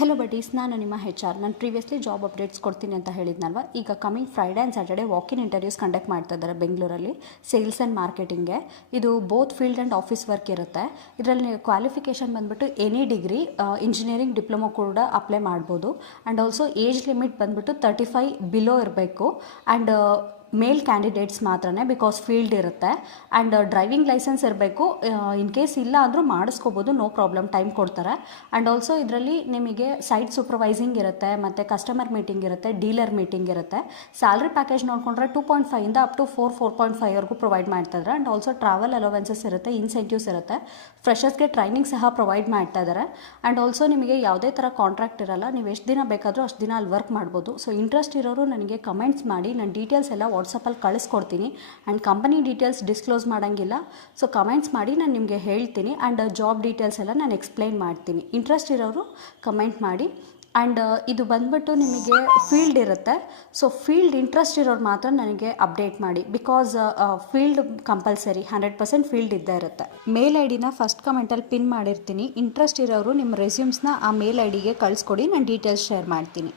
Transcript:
Hello buddies, ನಾನು ನಿಮ್ಮ HR. ನಾನು ಪ್ರೀವಿಯಸ್ಲಿ ಜಾಬ್ ಅಪ್ಡೇಟ್ಸ್ ಕೊಡ್ತೀನಿ ಅಂತ ಹೇಳಿದ್ನಲ್ವ. ಈಗ coming Friday and Saturday walk-in interviews conduct ಮಾಡ್ತಾ ಇದ್ದಾರೆ ಬೆಂಗಳೂರಲ್ಲಿ, ಸೇಲ್ಸ್ ಆ್ಯಂಡ್ ಮಾರ್ಕೆಟಿಂಗ್ಗೆ. ಇದು both field and office work ಇರುತ್ತೆ. ಇದರಲ್ಲಿ ಕ್ವಾಲಿಫಿಕೇಷನ್ ಬಂದುಬಿಟ್ಟು ಎನಿ ಡಿಗ್ರಿ, ಇಂಜಿನಿಯರಿಂಗ್ ಡಿಪ್ಲೊಮೊ ಕೂಡ ಅಪ್ಲೈ ಮಾಡ್ಬೋದು. ಆ್ಯಂಡ್ ಆಲ್ಸೋ ಏಜ್ ಲಿಮಿಟ್ ಬಂದುಬಿಟ್ಟು 35 ಬಿಲೋ ಇರಬೇಕು. ಆ್ಯಂಡ್ ಮೇಲ್ ಕ್ಯಾಂಡಿಡೇಟ್ಸ್ ಮಾತ್ರನೇ, ಬಿಕಾಸ್ ಫೀಲ್ಡ್ ಇರುತ್ತೆ. ಆ್ಯಂಡ್ ಡ್ರೈವಿಂಗ್ ಲೈಸೆನ್ಸ್ ಇರಬೇಕು. ಇನ್ ಕೇಸ್ ಇಲ್ಲ ಅಂದರೂ ಮಾಡಿಸ್ಕೋಬೋದು, ನೋ ಪ್ರಾಬ್ಲಮ್, ಟೈಮ್ ಕೊಡ್ತಾರೆ. ಆ್ಯಂಡ್ ಆಲ್ಸೋ ಇದರಲ್ಲಿ ನಿಮಗೆ ಸೈಟ್ ಸೂಪರ್ವೈಸಿಂಗ್ ಇರುತ್ತೆ, ಮತ್ತು ಕಸ್ಟಮರ್ ಮೀಟಿಂಗ್ ಇರುತ್ತೆ, ಡೀಲರ್ ಮೀಟಿಂಗ್ ಇರುತ್ತೆ. ಸ್ಯಾಲ್ರಿ ಪ್ಯಾಕೇಜ್ ನೋಡಿಕೊಂಡ್ರೆ 2.5 ಅಪ್ ಟು 4.5ವರೆಗೂ ಪ್ರೊವೈಡ್ ಮಾಡ್ತಾಯಿದ್ದಾರೆ. ಆ್ಯಂಡ್ ಆಲ್ಸೋ ಟ್ರಾವೆಲ್ ಅಲೋವೆನ್ಸಸ್ ಇರುತ್ತೆ, ಇನ್ಸೆಂಟಿವ್ಸ್ ಇರುತ್ತೆ. ಫ್ರೆಷರ್ಸ್ಗೆ ಟ್ರೈನಿಂಗ್ ಸಹ ಪ್ರೊವೈಡ್ ಮಾಡ್ತಾ ಇದ್ದಾರೆ. ಆ್ಯಂಡ್ ಆಲ್ಸೋ ನಿಮಗೆ ಯಾವುದೇ ಥರ ಕಾಂಟ್ರಾಕ್ಟ್ ಇರಲ್ಲ, ನೀವು ಎಷ್ಟು ದಿನ ಬೇಕಾದರೂ ಅಷ್ಟು ದಿನ ಅಲ್ಲಿ ವರ್ಕ್ ಮಾಡ್ಬೋದು. ಸೊ ಇಂಟ್ರೆಸ್ಟ್ ಇರೋರು ನನಗೆ ಕಮೆಂಟ್ಸ್ ಮಾಡಿ, ನಾನು ಡೀಟೇಲ್ಸ್ ಎಲ್ಲ ವಾಟ್ಸಪ್ಪಲ್ಲಿ ಕಳಿಸ್ಕೊಡ್ತೀನಿ. ಆ್ಯಂಡ್ ಕಂಪನಿ ಡೀಟೇಲ್ಸ್ ಡಿಸ್ಕ್ಲೋಸ್ ಮಾಡೋಂಗಿಲ್ಲ. ಸೊ ಕಮೆಂಟ್ಸ್ ಮಾಡಿ, ನಾನು ನಿಮಗೆ ಹೇಳ್ತೀನಿ. ಆ್ಯಂಡ್ ಜಾಬ್ ಡೀಟೇಲ್ಸ್ ಎಲ್ಲ ನಾನು ಎಕ್ಸ್ಪ್ಲೈನ್ ಮಾಡ್ತೀನಿ. ಇಂಟ್ರೆಸ್ಟ್ ಇರೋರು ಕಮೆಂಟ್ ಮಾಡಿ. ಆ್ಯಂಡ್ ಇದು ಬಂದ್ಬಿಟ್ಟು ನಿಮಗೆ ಫೀಲ್ಡ್ ಇರುತ್ತೆ. ಸೊ ಫೀಲ್ಡ್ ಇಂಟ್ರೆಸ್ಟ್ ಇರೋರು ಮಾತ್ರ ನನಗೆ ಅಪ್ಡೇಟ್ ಮಾಡಿ, ಬಿಕಾಸ್ ಫೀಲ್ಡ್ ಕಂಪಲ್ಸರಿ 100% ಫೀಲ್ಡ್ ಇದ್ದೇ ಇರುತ್ತೆ. ಮೇಲ್ ಐಡಿನ ಫಸ್ಟ್ ಕಮೆಂಟಲ್ಲಿ ಪಿನ್ ಮಾಡಿರ್ತೀನಿ. ಇಂಟ್ರೆಸ್ಟ್ ಇರೋರು ನಿಮ್ಮ ರೆಸ್ಯೂಮ್ಸ್ನ ಆ ಮೇಲ್ ಐಡಿಗೆ ಕಳಿಸ್ಕೊಡಿ, ನಾನು ಡೀಟೇಲ್ಸ್ ಶೇರ್ ಮಾಡ್ತೀನಿ.